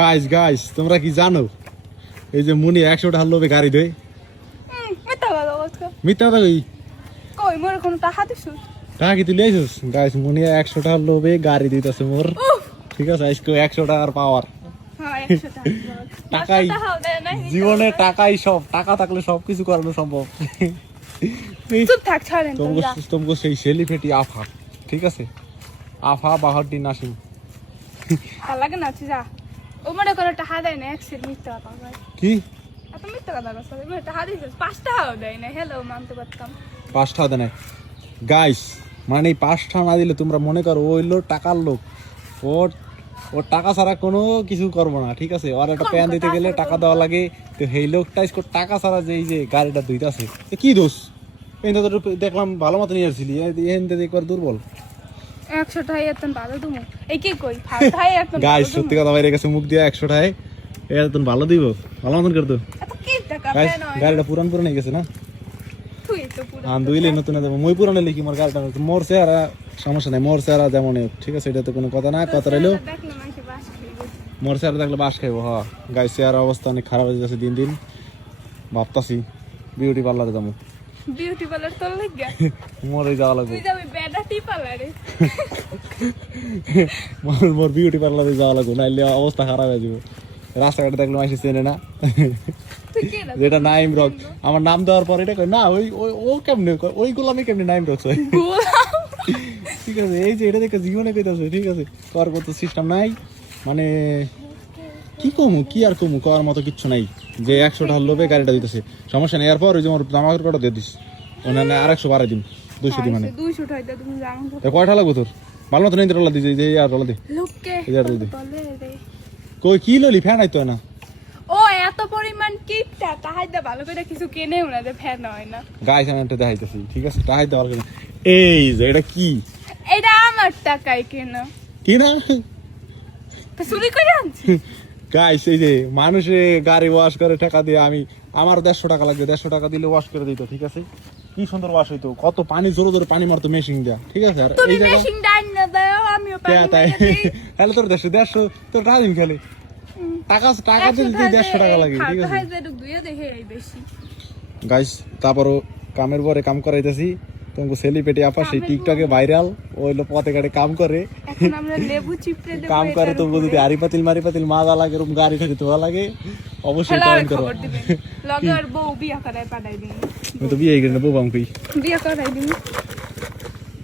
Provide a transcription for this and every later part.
guys guys তোমরা কি জানো এই যে মুনি 100 টাকার লোভে গাড়ি দেয় মিথ্যা কথা কই কই মোর কোন টাকা দিছু টাকা কি তুই লইছিস গাইস মুনি 100 টাকার লোভে গাড়ি দিতেছে মোর ঠিক আছে আজকে 100 টাকার পাওয়ার হ্যাঁ 100 টাকা টাকাই জীবনে টাকাই সব টাকা থাকলে সবকিছু করানো সম্ভব চুপ থাক ছাড়েন তোমগো সেই সেলিব্রিটি আফা ঠিক আছে আফা বাহারটি নাসিম ভাল লাগে না যা ও মনে করে টাকা দেয় না এক সেট মিথ্যা কথা ভাই কি এত মিথ্যা কথা কথা মানে টাকা দিছিস 5 টাকাও দেয় না হ্যালো মানতে পারতাম 5 টাকা দেয় গাইস মানে 5 টাকা না দিলে তোমরা মনে করো ওই লোক টাকার লোক ওর টাকা ছাড়া কোনো কিছু করবো না ঠিক আছে আর একটা প্যান দিতে গেলে টাকা দেওয়া লাগে তো সেই লোকটা টাকা ছাড়া যে এই যে গাড়িটা ধুইতাছে কি দোষ এই তো দেখলাম ভালো মতো নিয়ে আসছিলি এখান থেকে একবার দুর্বল 100 টাকা এত ভালো তুমি এই কি কই ভাই এত গাইস সত্যি কথা বাইরে গেছে মুখ দিয়ে 100 টাকায় এত ভালো দিব ভালো মতন করতো এত কি টাকা গাইস পেন হয় গাড়িটা পুরান হয়ে গেছে না তুই তো পুরো আন দুইলে নতুন দেবো মই পুরানো লিখি মোর গাড়িটা মোর চেহারা সমস্যা নাই মোর চেহারা যেমন ঠিক আছে এটা তো কোনো কথা না কথা রইলো দেখলে মাইকে বাস খাইবো মোর চেহারা দেখলে বাস খাইবো হ্যাঁ গাইস চেহারা অবস্থা অনেক খারাপ হয়ে যাচ্ছে দিন দিন ভাবতাছি বিউটি পার্লারে যাবো বিউটি পার্লার তোর লাগা মোরই যাওয়া লাগবে তুই যাবি বেডাটি পার্লারে মোর বিউটি পার্লারে যাওয়া লাগবে নাইলে অবস্থা খারাপ হয়ে যাবে রাস্তাঘাটে দেখলে মাসি চেনে না তুই কি না যেটা নাইম রক আমার নাম দেওয়ার পর এটা কয় না ওই ও কেমনে ওই গোলামি কেমনে নাইম রক ঠিক আছে এই যে এটা দেখে জীবনে কইতাছে ঠিক আছে কর কত সিস্টেম নাই মানে কি কমু কি আর কমু করার মতো কিচ্ছু নাই যে 100 টাকার লোভে গাড়িটা দিতেছে সমস্যা নেই এরপর ওই যে মোর জামা কাপড় দিয়ে দিস ওখানে আর 100 বাড়াই দিন 200 দিন মানে 200 টাকা তুমি জানো কয়টা লাগবো তোর ভালো মতো নিতে রলা দিছে যে আর রলা দে লোককে এই আর রলা দে বলে রে কই কি ললি ফ্যান আইতো না ও এত পরিমাণ কিপটা তাহাইদা ভালো করে কিছু কিনেও না যে ফ্যান হয় না গাইস আমি একটা দেখাইতেছি ঠিক আছে টাকাই দেওয়ার জন্য এই যে এটা কি এটা আমার টাকায় কেনা কি না তো চুরি করে আনছি গাইস এই যে মানুষে গাড়ি ওয়াশ করে টাকা দিয়ে আমি আমার 150 টাকা লাগবে 150 টাকা দিলে ওয়াশ করে দিত ঠিক আছে কি সুন্দর ওয়াশ হইতো কত পানি জোরে জোরে পানি মারতো মেশিন দিয়া ঠিক আছে আর তুমি এই জায়গা মেশিন ডাইন না দাও আমিও পানি তাই মেরে দিই তাহলে তোর 150 তোর টাকা দিন খেলে টাকা টাকা দিলে 150 টাকা লাগে ঠিক আছে হাজার দুইয়া দেখে এই বেশি গাইস তারপরও কামের পরে কাম করাইতেছি তোমাকে সেলিব্রিটি আপা সেই টিকটকে ভাইরাল ওইলো পথে গাড়ি কাম করে এখন আমরা লেবু চিপড়ে দেব কাম করে তোমাকে যদি আরি পাতিল মারি পাতিল মাজা লাগে এরকম গাড়ি ঠাড়ি ধোয়া লাগে অবশ্যই কমেন্ট করো খবর দিবেন লগের বউ বিয়া করায় পাঠাই দিন আমি তো বিয়ে করে নেবো বামকি বিয়া করাই দিন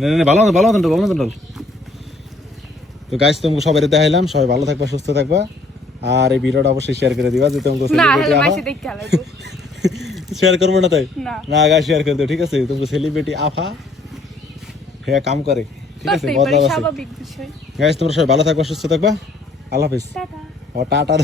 না না ভালো না ভালো না ভালো না তো গাইস তোমাকে সবাই দেখাইলাম সবাই ভালো থাকবা সুস্থ থাকবা আর এই ভিডিওটা অবশ্যই শেয়ার করে দিবা যে তোমাকে না সেলিব্রিটি হলো আপা মাসি দেখতে লাগবে শেয়ার করবো না তাই না না গাইস শেয়ার করে দিও ঠিক আছে তোমাকে সেলিব্রিটি আফা হ্যাঁ কাম করে ঠিক আছে তাতেই বদলা পারি, আছে স্বাভাবিক বিষয় গাইস তোমরা সবাই ভালো থাকবা সুস্থ থাকবা আল্লাহ হাফেজ টাটা ও টাটা